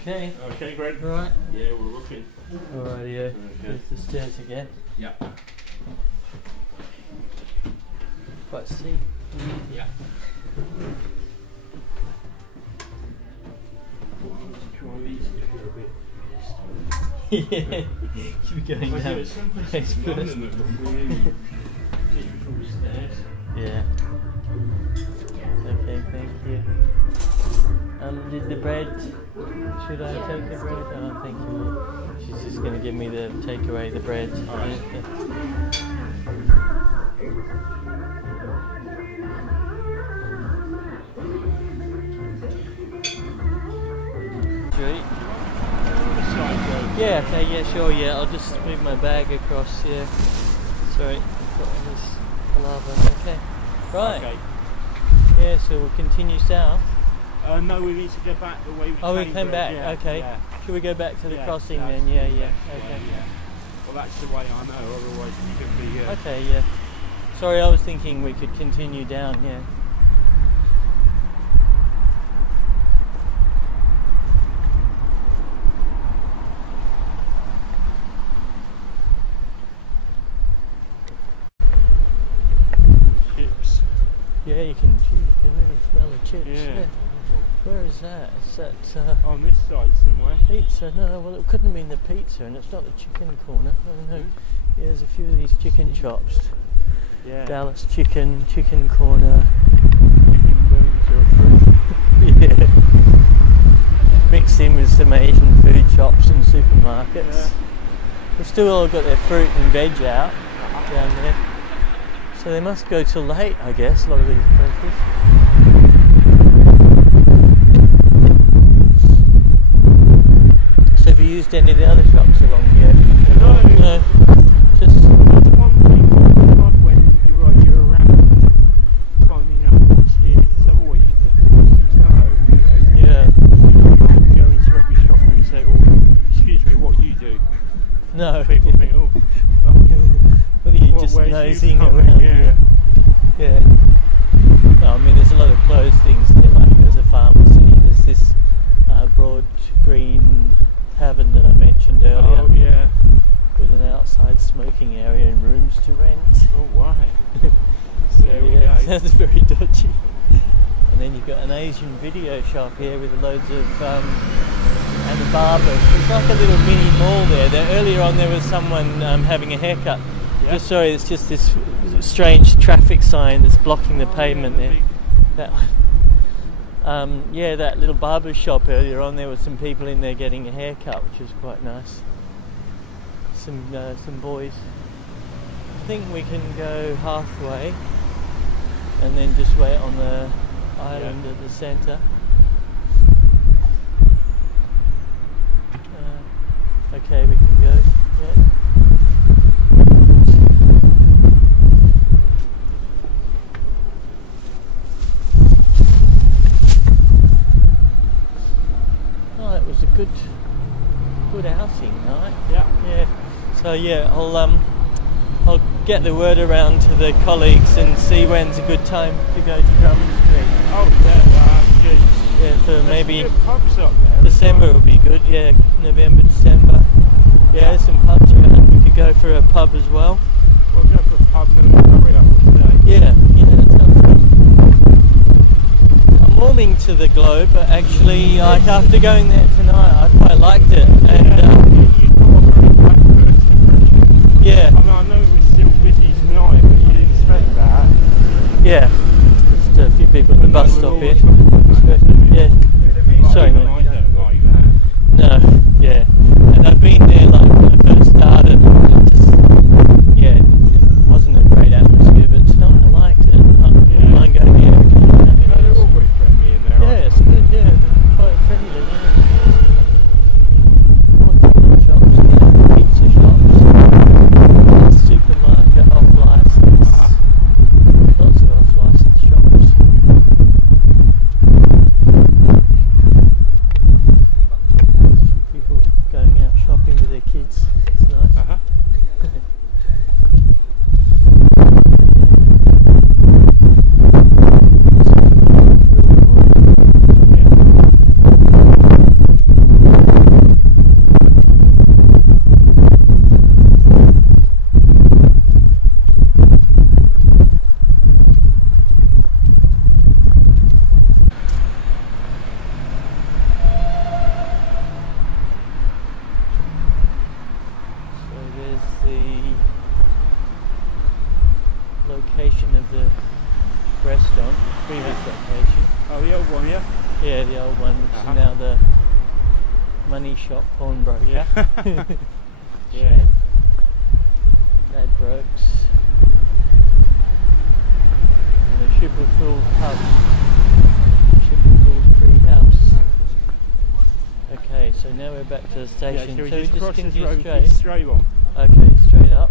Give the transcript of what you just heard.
Okay. Okay, great. Right. Yeah, we're looking. Alrighty, Okay. there's the stairs again. Yeah. Quite steep. Yeah. Yeah, keep going down. Face first. Yeah. Okay, thank you. Did the bread? Should I take the bread? Oh, thank you. She's just going to give me the take away the bread. Alright. Yeah, okay, yeah, sure, yeah. I'll just move my bag across, yeah. Sorry, got all this palaver. Okay. Right. Okay. Yeah, so we'll continue south. No, we need to go back the way we came. Oh, we came back, yeah, okay. Yeah. Should we go back to the crossing that's then? Yeah, the yeah, best okay. way, yeah. Well, that's the way I know, otherwise it could be... Okay, yeah. Sorry, I was thinking we could continue down, yeah. Chips. Yeah, you can really smell the chips. Yeah. Where is that? Is that On this side somewhere. pizza? No, well it couldn't have been the pizza, and it's not the chicken corner. I don't know. Yeah, there's a few of these chicken chops. Yeah. Dallas chicken corner. Yeah. Mixed in with some Asian food shops and supermarkets. Yeah. They've still all got their fruit and veg out down there. So they must go till late, I guess, a lot of these places. So have you used any of the other shops along here? No. No. Just That's one thing I love when you're around finding out what's here. So always yeah. you can't go into every shop and say, oh, excuse me, what you do. No. People think, oh, what are you just where's nosing you coming? around? Yeah. Yeah. No, I mean there's a lot of closed things there, like there's a pharmacy, there's this broad green tavern that I mentioned earlier. Oh, yeah. With an outside smoking area and rooms to rent. Oh, wow. So There we yeah, go. sounds very dodgy. And then you've got an Asian video shop here with loads of and a barber. It's like a little mini mall there. Earlier on there was someone having a haircut. Yeah. Just sorry, it's just this strange traffic sign that's blocking the pavement there. That one. Yeah, that little barber shop earlier on, there were some people in there getting a haircut, which was quite nice. Some boys. I think we can go halfway and then just wait on the island at the centre. Okay, we can go. Yeah. Oh, it was a good outing, right? Yeah. Yeah. So yeah, I'll get the word around to the colleagues and see when's a good time to go to Drummond Street. Oh, yeah, good. Yeah, so maybe Good pubs up there. December would be good. Yeah, November, December. Yeah, there's some pubs around. We could go for a pub as well. We'll go for a pub and then we'll hurry up for today. Yeah, that sounds good. I'm warming to the Globe, but actually, like after going there tonight, I quite liked it. And you got a very bad first impression. yeah, I mean, I know it was still busy tonight, but you didn't expect that. yeah, just a few people at the bus stop here. Yeah, sorry mate. I don't like that. No, yeah, and I've been there like when I first started, and it just, yeah, it wasn't a great atmosphere, but tonight I liked it. I don't mind going here again. No, they're all very friendly in there. Yeah, it's good, yeah, they're quite friendly. Yeah. shop, pawnbroker. Yeah. Yeah. Shame. Ladbrokes. And a Shipplefield pub. Shipplefield Free House. Okay, so now we're back to the Yeah, station. shall we so just we cross just this road continue straight. straight on? Okay, straight up.